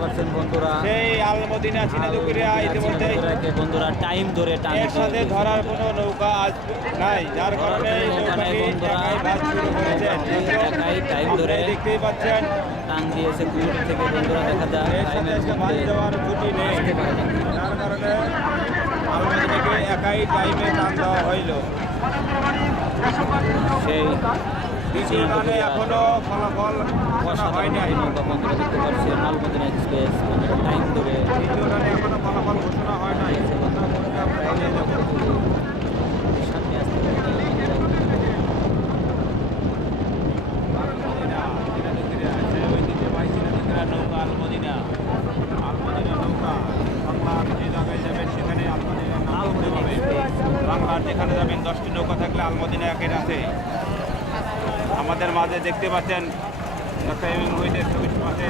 বন্ধুরা সেই আলমদিনা চিনাদুকুরিয়া ইতিমধ্যে বন্ধুরা টাইম ধরে এর সাথে ধরার কোনো নৌকা আজ নাই, যার কারণে এই নৌকাটি একাই ভাগ শুরু করেছেন। টাইম ধরে দেখতেই পাচ্ছেন টান দিয়েছে কুমির থেকে বন্ধুরা দেখা যায় এর সাথে আজকে মাছ দেওয়ার ছুটি নেই, যার কারণে আলমদিনাকে একাই টাইমে টান দেওয়া হইল। সেই দ্বিতীয় রানে এখনো ফলাফল ঘোষণা হয় নাই। বন্ধুরা দেখতে পাচ্ছেন আলমদিনা এক্সপ্রেস টাইম ধরে দ্বিতীয় রানে এখনো ফলাফল ঘোষণা হয় নাই। সামনে আসতে নৌকা আলমদিনা নৌকা বাংলার যে জায়গায় যাবেন সেখানে আলমদিনার নাম বলতে হবে। বাংলার যেখানে যাবেন 10টি নৌকা থাকলে আলমদিনা একের আছে। আমাদের মাঝে দেখতে পাচ্ছেন ডক্টর এম এম ওহিদের ছবির পাশে